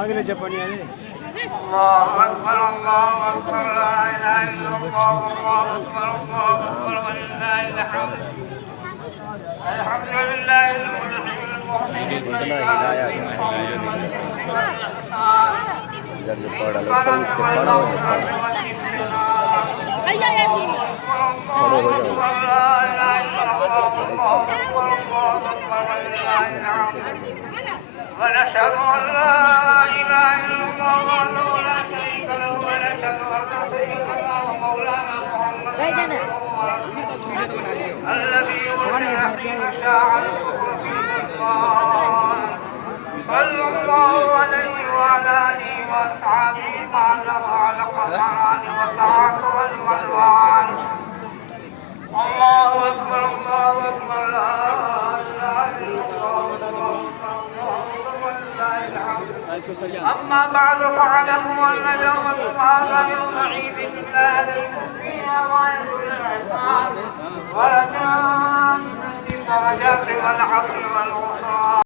ఆగలే చెప్పండి అది الله أكبر الله أكبر لا إله إلا الله الله أكبر الله أكبر ولله الحمد الحمد لله المنعم المحسن ونشهد أن لا إله إلا الله وحده لا شريك له ونشهد أن سيدنا ومولانا محمدا الذي أرسل فيه شاعره صلى الله عليه وعلى آله وأصحابه ما له على القرآن والتعاطف والوالوان الله أكبر الله أكبر لا إله إلا الله أما بعد فاعلموا أن يومكم هذا يوم عيد لا عليكم فيها غاية الإعتاد ورجاء من الدرجات والعقل